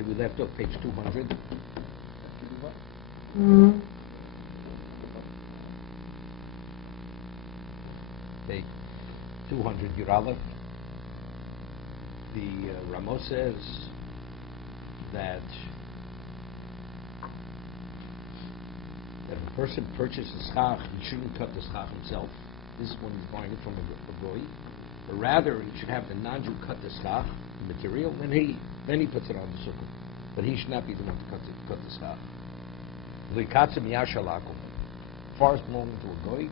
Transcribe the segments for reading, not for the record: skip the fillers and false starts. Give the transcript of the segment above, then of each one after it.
Okay, we left off page 200. Page 200, Yurala. The Ramos says that if a person purchases schach, he shouldn't cut the schach himself. This is when he's buying it from a goy. But rather, he should have the non-Jew cut the schach, the material, and then he puts it on the sukkah. But he should not be the one to cut the schach. V'katzim yashalakum. Forest belonging to a goy,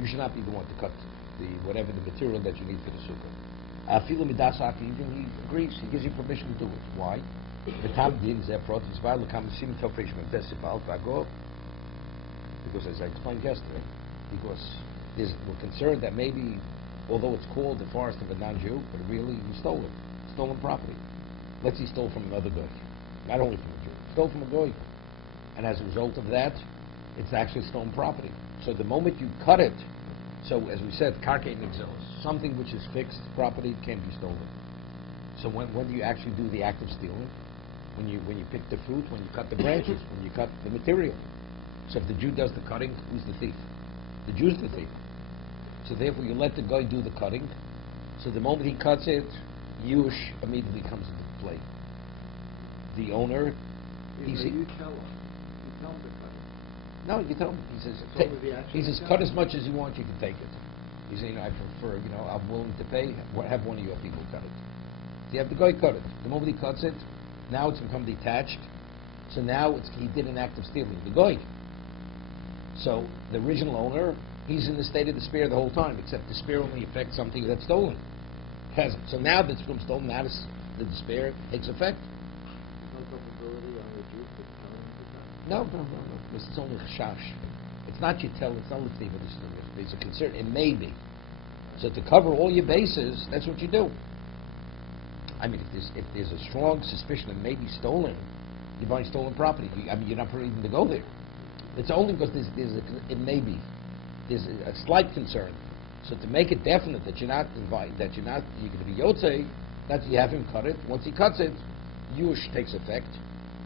you should not be the one to cut whatever the material that you need for the sukkah. Afilu midasaki, even he agrees, he gives you permission to do it. Why? Because as I explained yesterday, because we're concerned that maybe, although it's called the forest of a non-Jew, but really he stole it. Stolen property. Let's say he stole from another goy. Not only from a Jew. Stole from a goy. And as a result of that, it's actually stolen property. So the moment you cut it, so as we said, karkei nigzos, something which is fixed property can't be stolen. So when do you actually do the act of stealing? When you pick the fruit, when you cut the branches, when you cut the material. So if the Jew does the cutting, who's the thief? The Jew's the thief. So therefore you let the guy do the cutting. So the moment he cuts it, Yush immediately comes into play. The owner, you tell him. You tell him to cut it. No, you tell him. He says, cut as much as you want, you can take it. He says, I prefer, I'm willing to pay. Have one of your people cut it. So you have the guy cut it. The moment he cuts it, now it's become detached. So now he did an act of stealing. The guy. So the original owner, he's in the state of despair the whole time, except despair only affects something that's stolen. So now that it's become stolen, now the despair takes effect. No culpability on the Jew for telling him to cut? No, because it's only chashash. It's not you tell, it's not the thief, it's a concern. It may be. So to cover all your bases, that's what you do. I mean, if there's a strong suspicion it may be stolen, you're buying stolen property. You're not permitted to go there. It's only because it may be. There's a slight concern. So to make it definite that you're going to be yotzei, that you have him cut it. Once he cuts it, yush takes effect.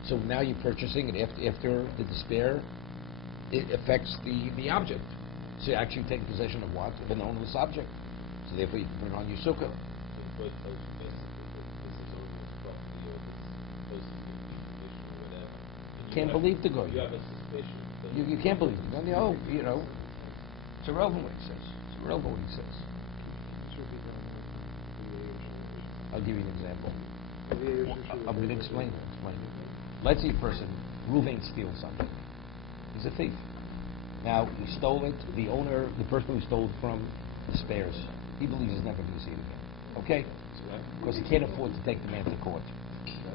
So now you're purchasing it after the despair. It affects the object. So you actually take possession of what? Of an ownerless object. So therefore you can put it on your sukkah. Can't believe the guy. You have a suspicion. You can't believe it. It's irrelevant what he says. It's irrelevant what he says. I'll give you an example. I'm going to explain it. Let's say a person, Ruvain steals something. He's a thief. Now, he stole it. The owner, the person who stole it from, despairs. He believes he's never going to see it again. Okay? Because he can't afford to take the man to court.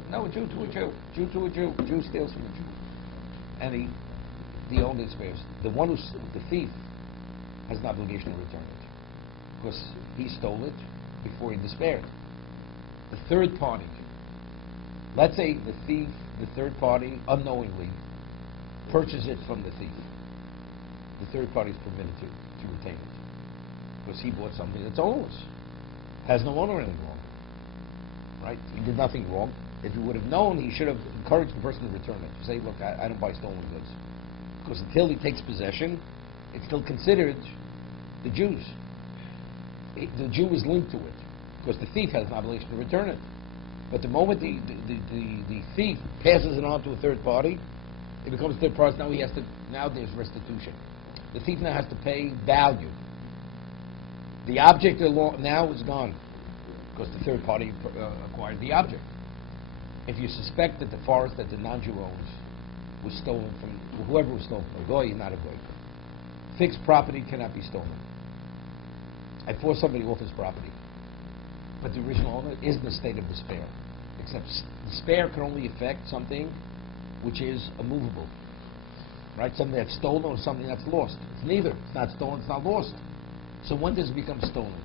No, a Jew to a Jew. Jew to a Jew. Jew steals from a Jew. And the owner despairs. The thief has an obligation to return it. Because he stole it before he despaired. The third party. Let's say the thief, the third party, unknowingly purchases it from the thief. The third party is permitted to retain it. Because he bought something that's ownerless. Has no owner any longer. Right? He did nothing wrong. If he would have known, he should have encouraged the person to return it. To say, look, I don't buy stolen goods. Because until he takes possession, it's still considered the Jew's. The Jew is linked to it. Because the thief has an obligation to return it. But the moment the thief passes it on to a third party, it becomes a third party. Now there's restitution. The thief now has to pay value. The object now is gone. Because the third party acquired the object. If you suspect that the forest that the non-Jew owns was stolen from whoever was stolen, a goy, not a goy. Fixed property cannot be stolen. I force somebody off his property. But the original owner is in a state of despair. Except despair can only affect something which is immovable. Right? Something that's stolen or something that's lost. It's neither. It's not stolen, it's not lost. So when does it become stolen?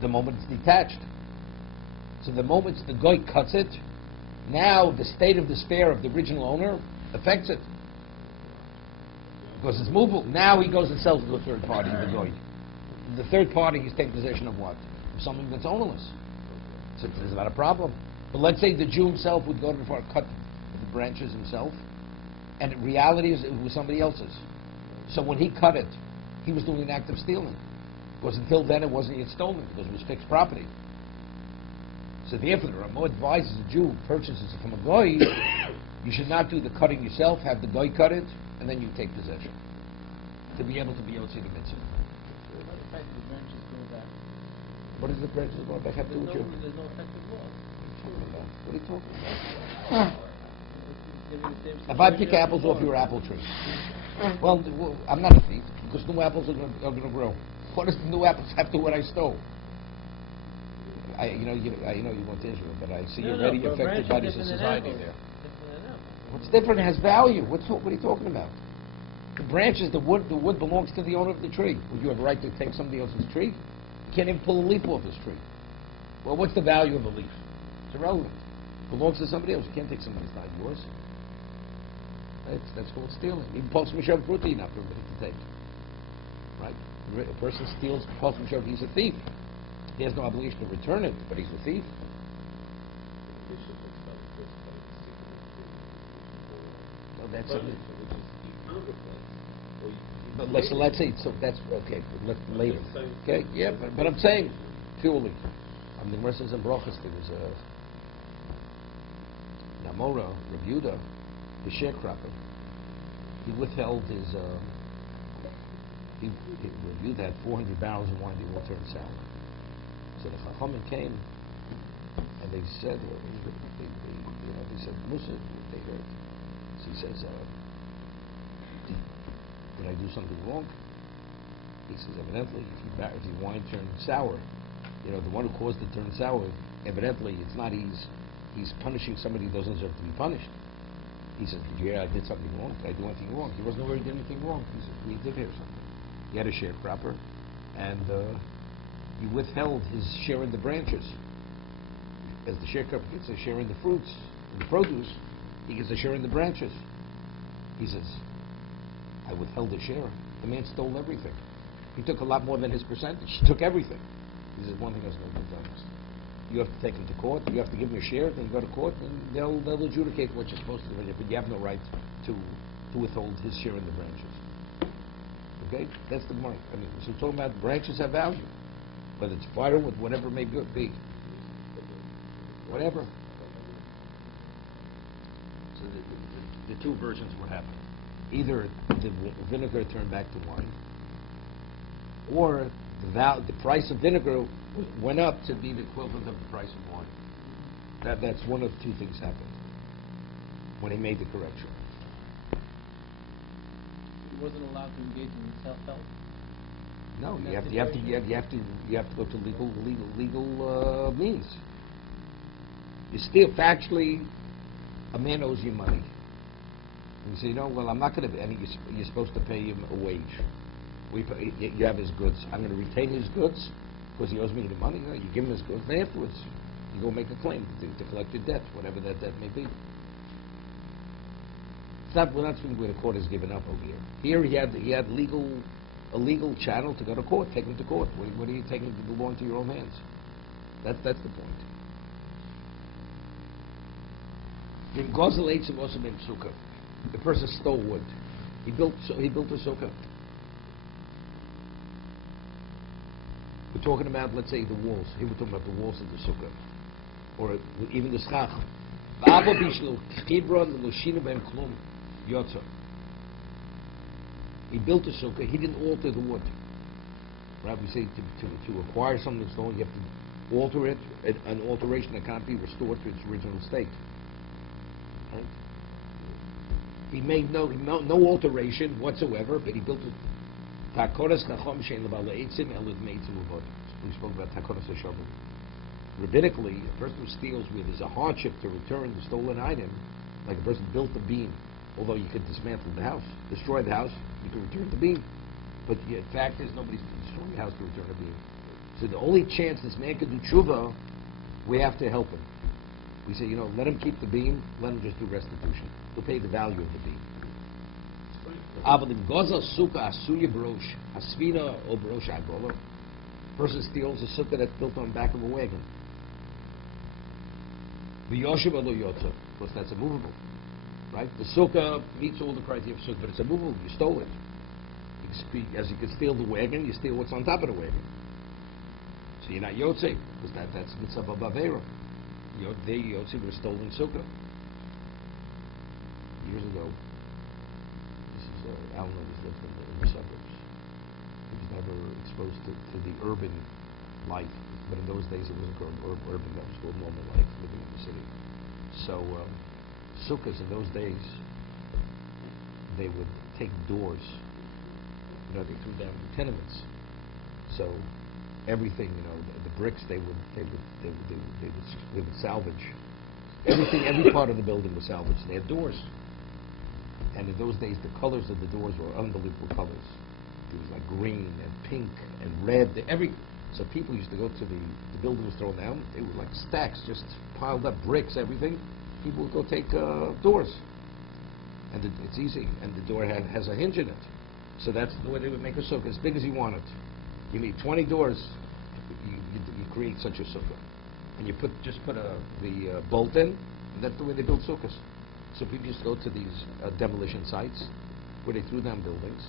The moment it's detached. So the moment the guy cuts it, now the state of despair of the original owner affects it. Because it's movable. Now he goes and sells it to a third party, the guy. The third party is taking possession of what? Of something that's ownerless. So there's not a problem. But let's say the Jew himself would go to the farm, cut the branches himself, and in reality it was somebody else's. So when he cut it, he was doing an act of stealing. Because until then it wasn't yet stolen, because it was fixed property. So therefore the Ramah advises a Jew who purchases it from a goy, you should not do the cutting yourself, have the goy cut it, and then you take possession. To be able to be Yotzi the mitzvah. What is the branches going back? Have to do with you? There's no effective law. What are you talking about? If I pick apples off your apple tree, well, I'm not a thief, because new apples are going to grow. What does the new apples have to do with what I stole? I know you want Israel, but I see you're already affected by this society there. What's different? It has value. What are you talking about? The branches, the wood belongs to the owner of the tree. Would you have a right to take somebody else's tree? You can't even pull a leaf off this tree. Well, what's the value of a leaf? It's irrelevant. It belongs to somebody else. You can't take somebody's not yours. That's called stealing. Even Pulse Mishab Fruta, you're not permitted to take. Right? A person steals Pulse Mishab, he's a thief. He has no obligation to return it, but he's a thief. No, that's something. But let's say, so that's, okay, later. Okay, yeah, but I'm saying, purely. The Gemara says in Brachos, there was a Namora, Rebuda, the sharecropper. He withheld his, Rebuda had 400 barrels of wine, they all turned sour. So the Chachamim came, and they said, they said, Musa, they heard. So he says, did I do something wrong? He says, evidently, if your wine turned sour, the one who caused it to turn sour, evidently, it's not he's punishing somebody who doesn't deserve to be punished. He says, did you hear I did something wrong? Did I do anything wrong? He wasn't aware he did anything wrong. He said, he did hear something. He had a sharecropper, and he withheld his share in the branches. As the sharecropper gets a share in the fruits, in the produce, he gets a share in the branches. He says, I withheld a share. The man stole everything. He took a lot more than his percentage. He took everything. He says, one thing has no good done. You have to take him to court. You have to give him a share. Then you go to court, and they'll adjudicate what you're supposed to do. But you have no right to withhold his share in the branches. Okay, that's the point. I mean, so we're talking about branches have value, whether it's firewood, whatever it may be, whatever. So the two versions what happened. Either the vinegar turned back to wine, or the price of vinegar went up to be the equivalent of the price of wine. That's one of two things happened when he made the correction. He wasn't allowed to engage in self-help. No, you have to go to legal means. You steal factually, a man owes you money. And you say, well, I'm not going to, and you're supposed to pay him a wage. You have his goods. I'm going to retain his goods because he owes me the money. No, you give him his goods, and afterwards you go make a claim to collect your debt, whatever that debt may be. We're not speaking where the court has given up over here. Here he had a legal channel to go to court. Take him to court. What are you taking the law into your own hands? That's the point. In Gozel Eitzim also been sukkah. The person stole wood. He built a sukkah. We're talking about, let's say, the walls. Here we're talking about the walls of the sukkah, or even the schach. He built a sukkah. He didn't alter the wood. Right? We say to acquire something that's stolen, you have to alter it. An alteration that can't be restored to its original state. Right? He made no alteration whatsoever, but he built it. We spoke about takoras hashavim. Rabbinically, a person who steals where there's a hardship to return the stolen item, like a person built a beam, although you could dismantle the house, destroy the house, you could return the beam. But the fact is, nobody's destroying the house to return a beam. So the only chance this man could do tshuva, we have to help him. We say, let him keep the beam, let him just do restitution. He'll pay the value of the beam. Person steals a sukkah that's built on the back of a wagon. V'yoshev alo yotza. Of course, that's immovable, right? The sukkah meets all the criteria of sukkah, but it's immovable. You stole it. As you can steal the wagon, you steal what's on top of the wagon. So you're not yotze, because that's mitzvah bavera. They yotze with a stolen sukkah. Years ago, this is Alan always lived in the suburbs. He was never exposed to the urban life, but in those days it wasn't called urban, that was called normal life, living in the city. So sukkahs in those days, they would take doors. They threw down the tenements. So everything, the bricks they would salvage. Everything, every part of the building was salvaged. They had doors. And in those days, the colors of the doors were unbelievable colors. It was like green and pink and red. So people used to go to the building was thrown down. They were like stacks, just piled up bricks, everything. People would go take doors. And it's easy. And the door has a hinge in it. So that's the way they would make a sukkah, as big as you want it. You need 20 doors. You create such a sukkah. And you just put the bolt in, and that's the way they build sukkahs. So people used to go to these demolition sites where they threw down buildings,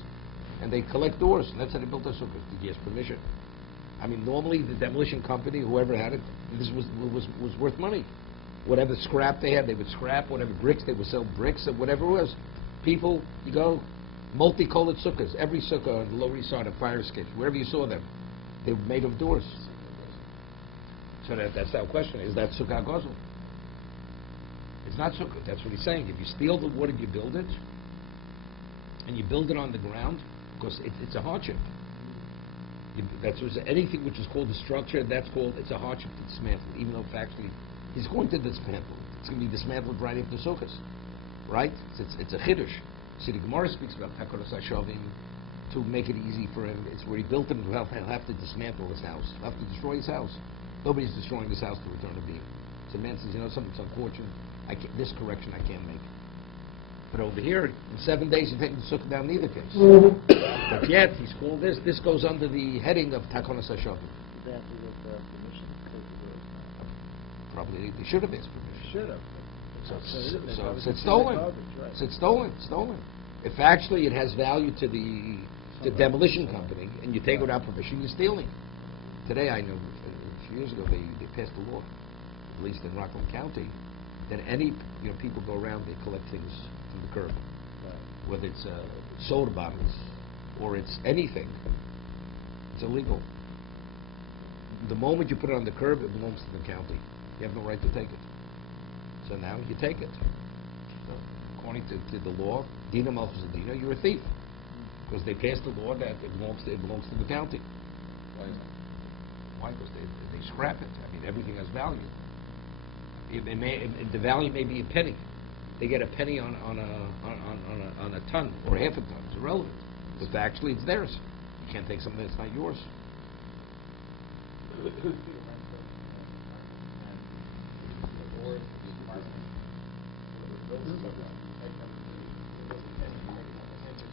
and they collect doors, and that's how they built their sukkah. They gave permission. I mean, normally the demolition company, whoever had it, this was worth money. Whatever scrap they had, they would scrap. Whatever bricks, they would sell bricks, or whatever it was. People, you go, multicolored sukkahs. Every sukkah on the Lower East Side of fire escapes, wherever you saw them, they were made of doors. So that's our question. Is that sukkah gozel? It's not sukkah. That's what he's saying. If you steal the wood and you build it, and you build it on the ground, because it's a hardship. That's anything which is called a structure, it's a hardship to dismantle, even though factually he's going to dismantle. It's going to be dismantled right after sukkahs, right? It's a chiddush. See, the Gemara speaks about Chovos HaLevavos to make it easy for him. It's where he built him. He'll have to dismantle his house. He'll have to destroy his house. Nobody's destroying his house to return a beam. So man says, something's unfortunate. This correction I can't make. But over here, in 7 days, you take the sukkah down in either case. But yet, he's called this. This goes under the heading of Takonos HaShavim. Did they have to get permission? Probably they should have asked permission. Should have. So it's stolen. It's stolen. If actually it has value to the demolition company, and you take it without permission, you're stealing. Today, I know, a few years ago, they passed a law, at least in Rockland County, that any people go around, they collect things from the curb, whether it's soda bottles or it's anything. It's illegal. The moment you put it on the curb, it belongs to the county. You have no right to take it. So now you take it. So according to the law, Dina Malchus Dina, you're a thief, because they passed a law that it belongs to the county. Why is that? Why? Because they scrap it. I mean, everything has value. The value may be a penny. They get a penny on a ton or half a ton. It's irrelevant. But actually, it's theirs. You can't take something that's not yours.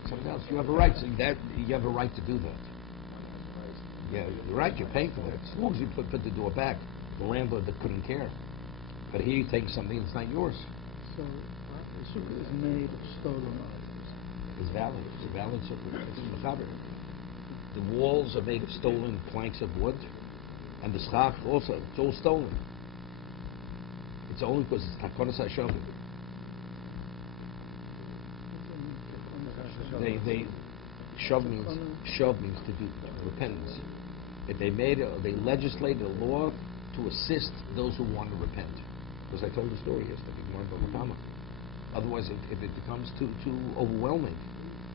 Something else. You have a right. You have a right to do that. Yeah, you're right. You're paying for that. As long as you put the door back, the landlord that couldn't care. But here you take something that's not yours. So the sukkah is made of stolen items. It's valid. It's a valid sukkah. It's mechaber. The walls are made of stolen planks of wood, and the schach also. It's all stolen. It's only because it's Takonos HaShavim. Shav means to do repentance. If they legislated a law to assist those who want to repent. Because I told the story yesterday. Otherwise, if it becomes too overwhelming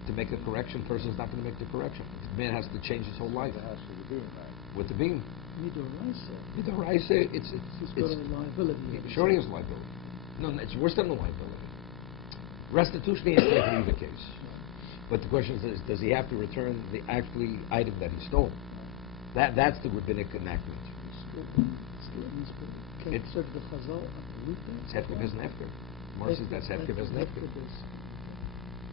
to make a correction, the person's not going to make the correction. The man has to change his whole life. With the beam. Midoraisa, it's got a liability. Sure, he has liability. No, it's worse than the liability. Restitution he has to make in either case. But the question is, does he have to return the actually item that he stole? That's the rabbinic enactment. It's Hefker Bez Nefker. Mar says that's Hefker Bez Nefker.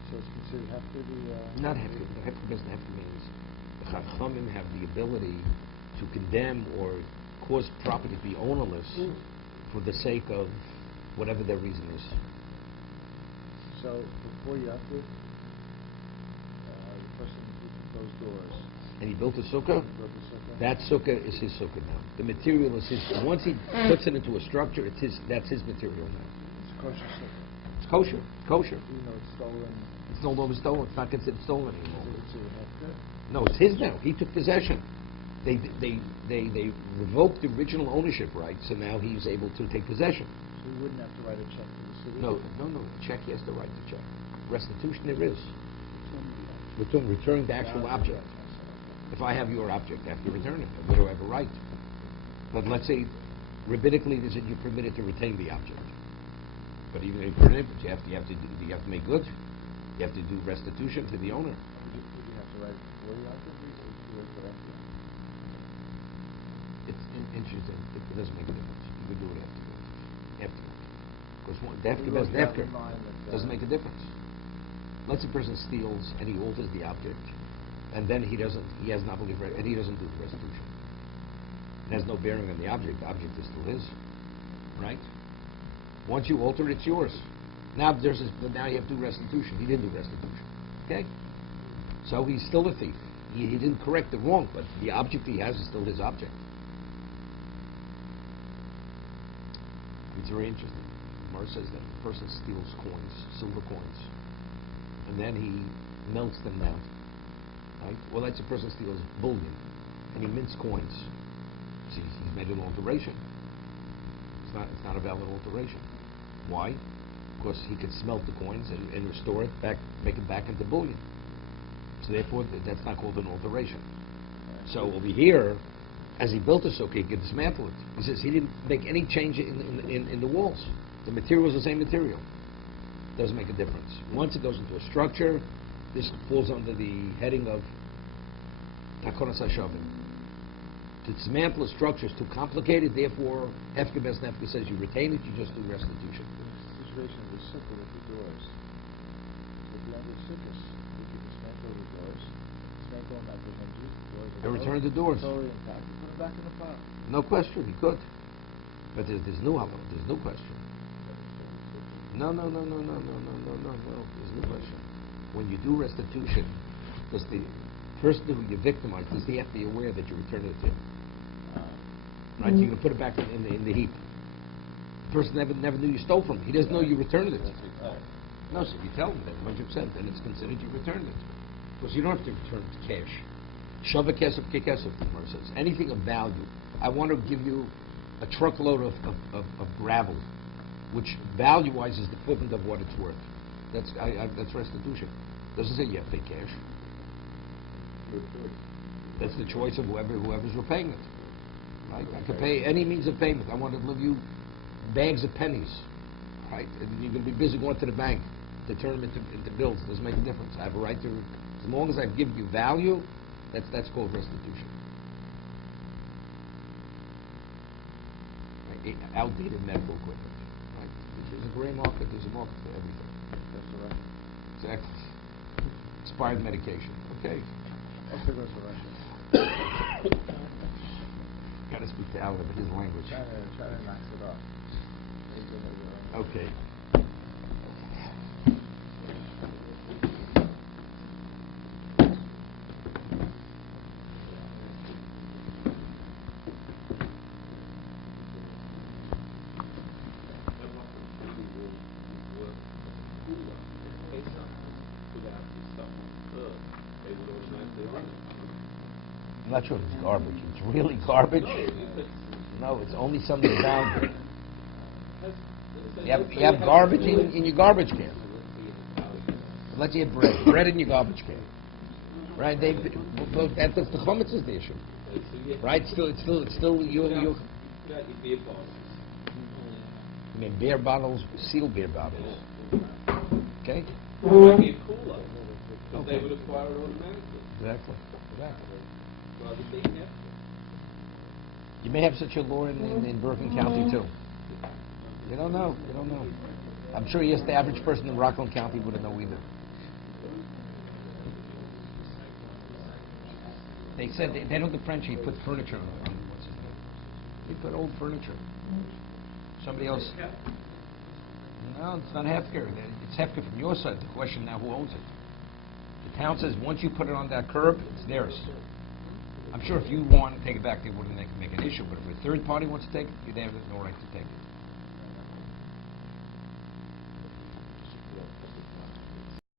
So it's considered Hefker? Not Hefker. Hefker Bez Nefker means the Chachamim have the ability to condemn or cause property to be ownerless for the sake of whatever their reason is. So before you have to, the person who those doors. And he built a sukkah. That sukkah is his sukkah now. The material is his. Once he puts it into a structure, it's his. That's his material now. It's kosher sukkah. It's kosher. Kosher. Even though it's stolen. It's no longer stolen. It's not considered stolen anymore. It's a No, it's his now. He took possession. They revoked the original ownership rights, so now he's able to take possession. So you wouldn't have to write a check to the city? No. Check, he has the right to check. Restitution, there is. Return the actual object. If I have your object, I have to return it. I would have a right. But let's say, rabbinically, they said you're permitted to retain the object. But even if you're permitted, you have to make good. You have to do restitution to the owner. Would you have to write it before the object, or you wait till after? It's interesting. It doesn't make a difference. You could do it after. Because the doesn't make a difference. Let's say a person steals and he alters the object, and then he has an obligation, and he doesn't do the restitution. It has no bearing on the object. The object is still his, right? Once you alter it, it's yours. Now you have to do restitution. He didn't do restitution. Okay? So he's still a thief. He didn't correct the wrong, but the object he has is still his object. It's very interesting. Mar says that a person steals coins, silver coins, and then he melts them down. Right? Well, that's a person steals bullion, and he mints coins. See, he's made an alteration. It's not a valid alteration. Why? Because he could smelt the coins and restore it back, make it back into bullion. So therefore, that's not called an alteration. So over here, as he built the sukkah, he could dismantle it. He says he didn't make any change in the walls. The material is the same material. Doesn't make a difference. Once it goes into a structure, this falls under the heading of takonas hashavim. To dismantle a structure is too complicated. Therefore, Hefker Bes Nefker says you retain it, you just do restitution. The situation of the sukkah with the doors. If you have the sukkahs, you can dismantle the doors, dismantle them at the hinges, doors. And return the doors. Totally intact. Put them back in the pot. No question, he could. But there's no halal. There's no question. No. There's no question. When you do restitution, because the person who you victimize, does he have to be aware that you return it to him? Right? So you can put it back in the heap. The person never knew you stole from him. He doesn't know you returned it. No, so if you tell him that 100%, then it's considered you returned it. Because you don't have to return it to cash. Shavah kesef kekesef, the Gemara says. Anything of value. I want to give you a truckload of gravel, which value-wise is the equivalent of what it's worth. That's restitution. Doesn't say you have to pay cash. That's the choice of whoever's repaying it. Right? I could pay any means of payment. I want to give you bags of pennies. Right? And you're going to be busy going to the bank to turn them into bills. It doesn't make a difference. I have a right to, as long as I've given you value, that's called restitution. Right? Outdated medical equipment. Right? There's a gray market. There's a market for everything. That's all right. Exactly. Expired medication. Okay. Also goes to Russia. Got to speak to Al about his language. Try to knock it off. Okay. I'm not sure if it's garbage. It's really garbage. No, it's only something boundary. You have garbage in your garbage can. Let's say you have bread in your garbage can. Right? That's the chametz is the issue. Right? It's still you. I mean, beer bottles, sealed beer bottles. Okay. Okay. They would acquire it automatically. Exactly. Why would they have to? You may have such a law in Bergen County too. You don't know. I'm sure yes, the average person in Rockland County wouldn't know either. They said they don't differentiate. Put furniture on. What's his name? They put old furniture. Somebody else. No, it's not hefker. It's hefker from your side. The question now, who owns it? The town says once you put it on that curb, it's theirs. I'm sure if you want to take it back, they wouldn't make an issue. But if a third party wants to take it, they have no right to take it.